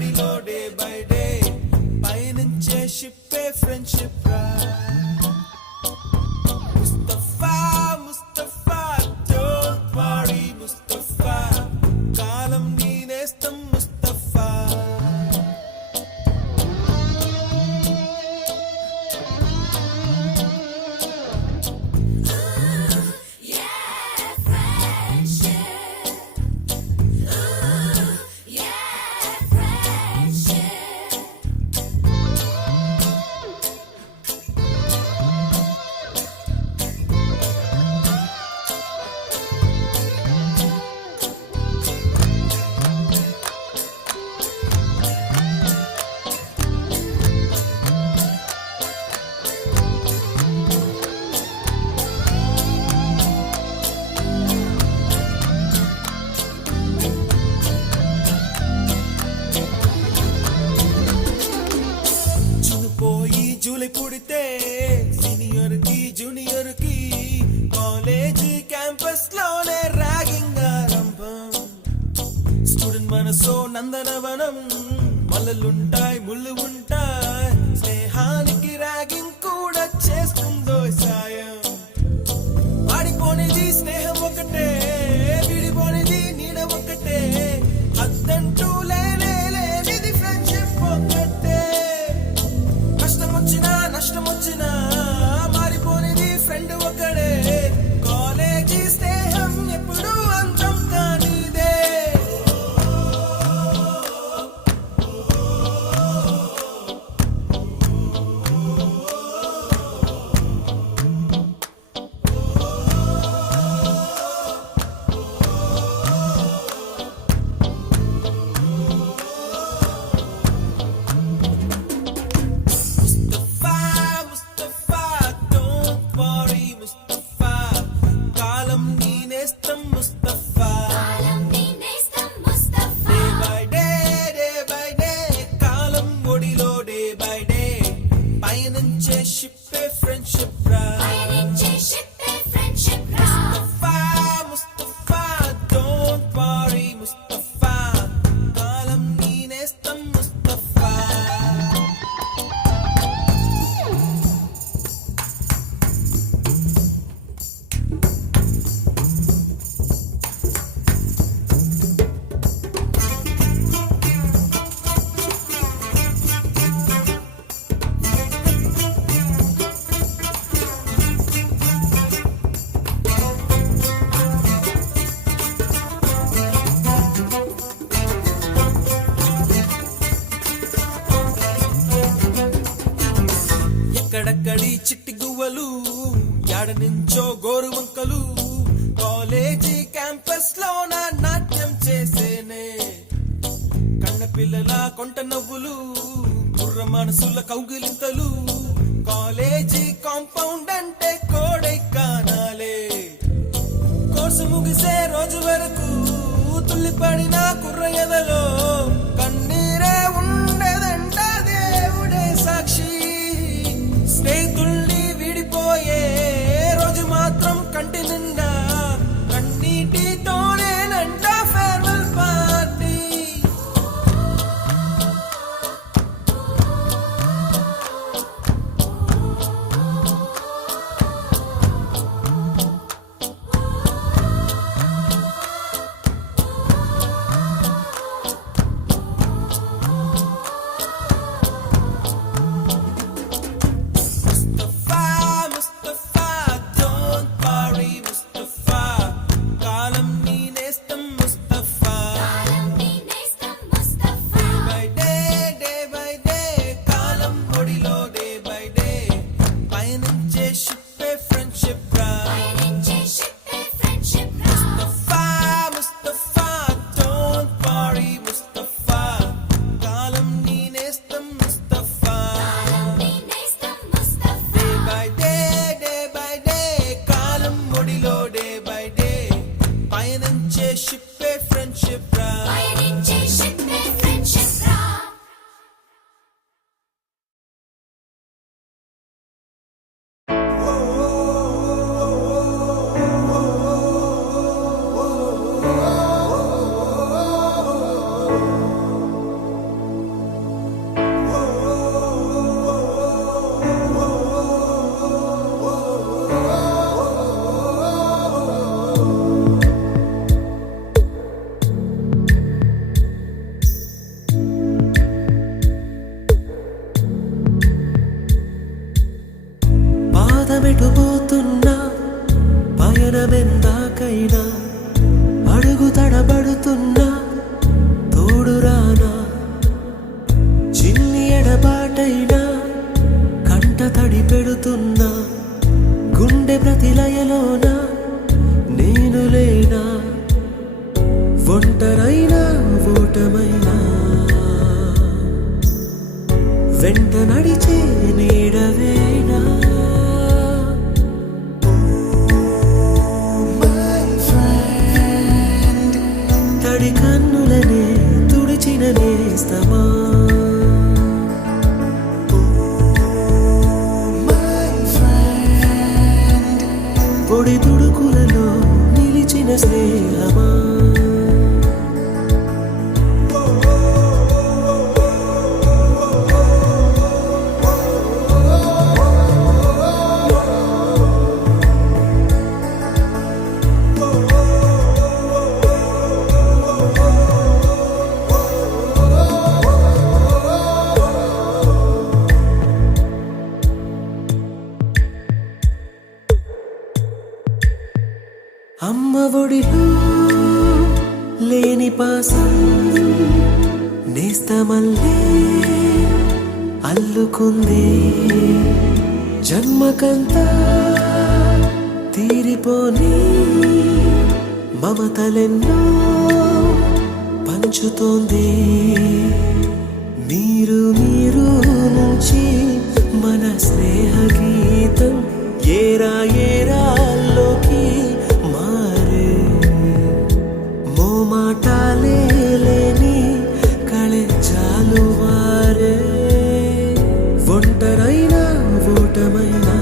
ఒడిలో day by day పయనించే షిప్పే friendship రా ముస్తఫా ముస్తఫా డోంట్ వరీ ముస్తఫా కాలం నీ నేస్తం ముస్తఫా జూలై పుడితే సీనియర్ కి జూనియర్ కి కాలేజీ క్యాంపస్ లోనే ర్యాగింగ్ ఆరంభం స్టూడెంట్ మనసో నందనవనం మల్లలుంటాయి ముళ్ళు ఉంటాయి స్నేహానికి ర్యాగింగ్ కూడా చేస్తుందో సాయం ఆడిపోనిది స్నేహం ఒకటే విడిపోనిది నీడ ఒకటే అద్దంటూ లేనిది ఫ్రెండ్షిప్ ఒకటే నష్టం వచ్చినా మారిపోనిది ఫ్రెండ్ ఒకడే కాలేజీ స్నేహం ఎప్పుడు అంతం కానిదే షిప్పే ఫ్రెండ్షిప్ రా ముస్తఫా ముస్తఫా డోంట్ వరీ ముస్తఫా కాలం నీ నేస్తం ముస్తఫా ఎక్కడక్కడి చిట్టి గువ్వలు యాడ నుంచో గోరు వంకలు కాలేజీ క్యాంపస్ లోన నాట్యం చేసేనే కన్న పిల్లల కొంట నవ్వులు బుర్ర మనసుల కౌగిలింతలు కాలేజీ కాంపౌండ్ అంటే కోడై కానాలే కోర్సు ముగిసే రోజు వరకు తుల్లిపడిన కుర్ర ఎదలో కన్నీరే ఉండదంట దేవుడే సాక్షి స్నేహితుల్ని విడిపోయే రోజు మాత్రం కంటి నిండా కన్నీటితోనేనంట ఫేర్వెల్ పార్టీ పెడుతున్నా గుండె ప్రతిలయలోన నేను లేనా ఒంటరైనా ఓటమైనా వెంట నడిచే నీడవేనా తడి కన్నులనే తుడిచిన నేస్తమా పొడి తుడుకులలో నిలిచిన స్నేహమా అమ్మ ఒడిలో లేని పాసం నేస్తమల్లే అల్లుకుంది జన్మకంతా తీరిపోని మమతలెన్నో పంచుతోంది మీరు నుంచి మన స్నేహ గీతం ఏరా ఏరాల్లోకి మారే మోమాటాలే లేని కళే చాలు వారే ఒంటరైనా ఓటమైనా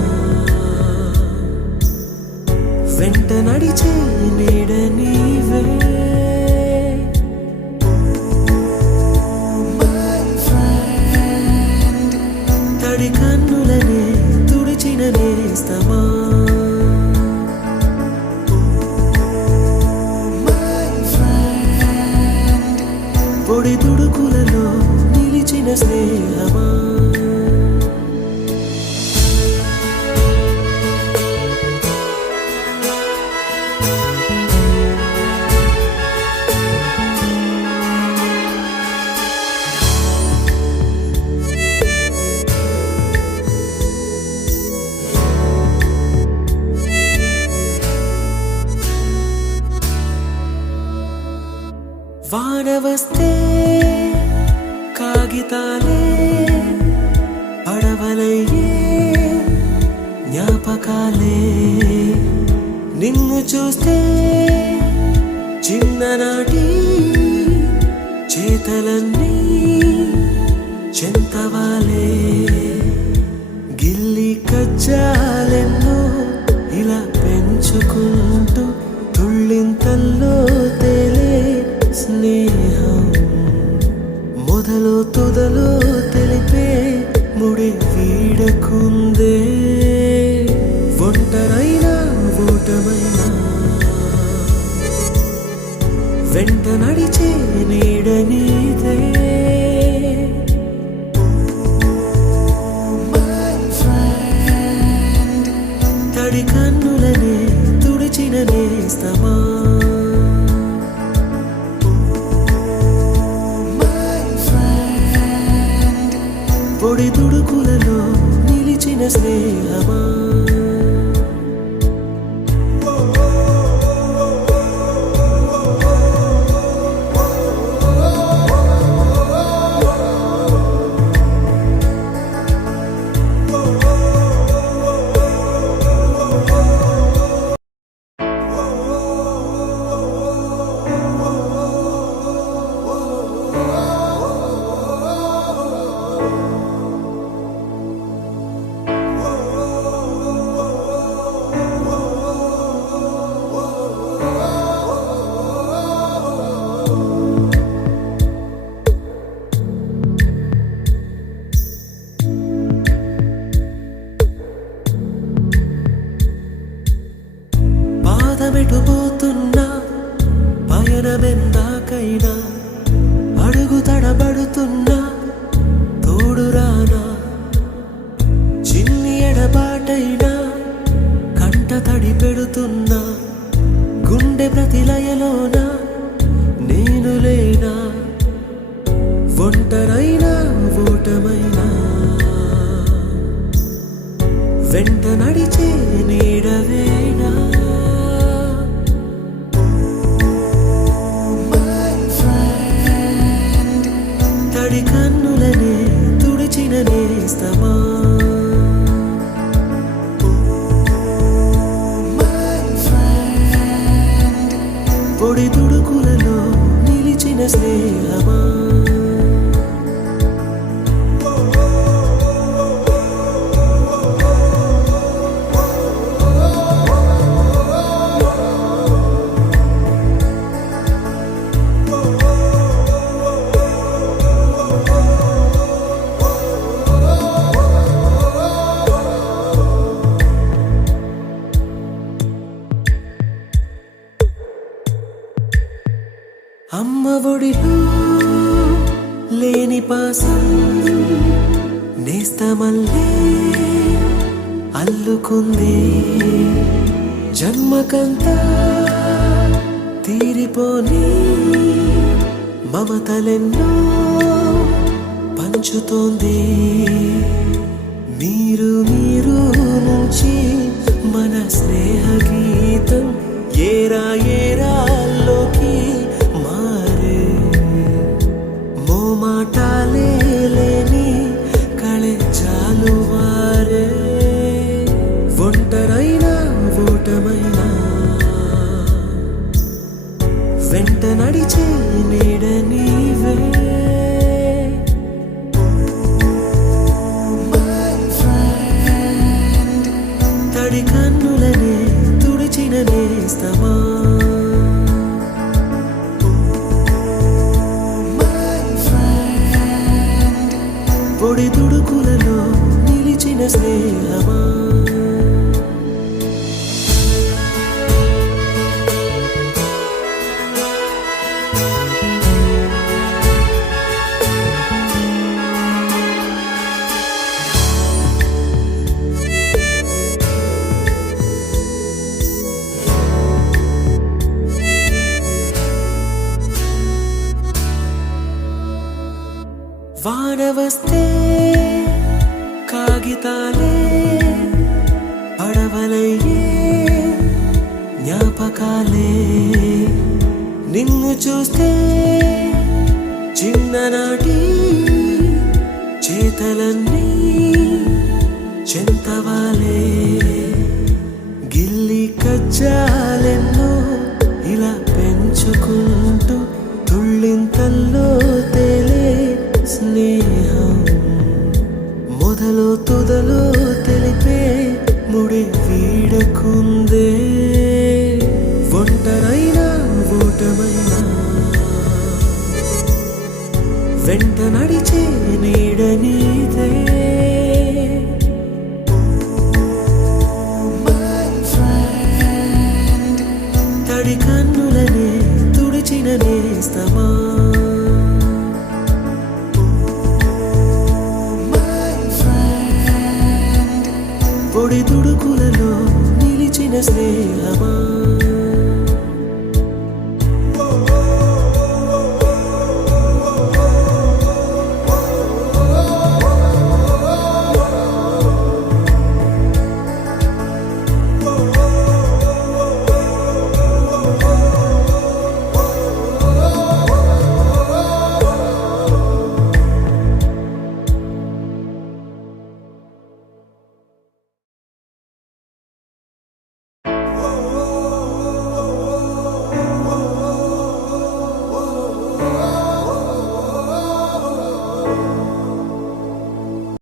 వెంట నడిచే నీడ నీవే తడి కన్నులనే తుడిచిన నేస్తమా పొడి తుడుకులలో నిలిచిన స్నేహమా వాన వస్తే కాగితాలే పడవలయ్యే జ్ఞాపకాలే నిన్ను చూస్తే చిన్ననాటి చేతలన్నీ చెంతవాలే గిల్లి కజ్జాలెన్నో ఇలా పెంచుకుంటూ తుళ్ళింతల్లో తేలే స్నేహం మొదలు తుదలో తెలిపే ముడి వీడకుందే ఒంటరైనా ఓటమైనా వెంట నడిచే నీడ నీదే తడి కన్నులనే తుడిచిన నేస్తమా పొడి తుడుకులలో నిలిచిన స్నేహమా పాదమెటుపోతున్నా పయనమెందాకైనా అడుగు తడబడుతున్నా తోడురానా చిన్ని ఎడబాటైనా కంట తడి పెడుతున్నా గుండె ప్రతిలయలోన నేను లేనా ఒంటరైనా ఓటమైనా వెంట నడిచే నీడవేనా తడి కన్నులనే తుడిచిన నేస్తమా పొడి తుడుకులలో నిలిచిన స్నేహమా అమ్మ ఒడిలో లేని పాసం నేస్తమల్లే అల్లుకుంది జన్మకంతా తీరిపోని మమతలెన్నో పంచుతోంది మీరు నుంచి మన స్నేహ గీతం ఏరా ఏరాల్లోకి మారే మోమాటాలే లేని కళే జాలువారే ఒంటరైనా ఓటమైనా వెంట నడిచే నీడ నీవే తడి కన్నులనే తుడిచిన నేస్తమా పొడి తుడుకులలో నిలిచిన స్నేహమా వాన వస్తే కాగితాలే పడవలయ్యే జ్ఞాపకాలే నిన్ను చూస్తే చిన్ననాటి చేతలన్నీ చెంతవాలే గిల్లి కజ్జాలెన్నో ఇలా పెంచుకుంటూ తుళ్ళింతల్లో తేలే స్నేహం మొదలు తుదలో తెలిపే ముడి వీడకుందే ఒంటరైనా ఓటమైనా వెంట నడిచే నీడ నీదే తడి కన్నులనే తుడిచిన నేస్తమా పొడి తుడుకులలో నిలిచిన స్నేహమా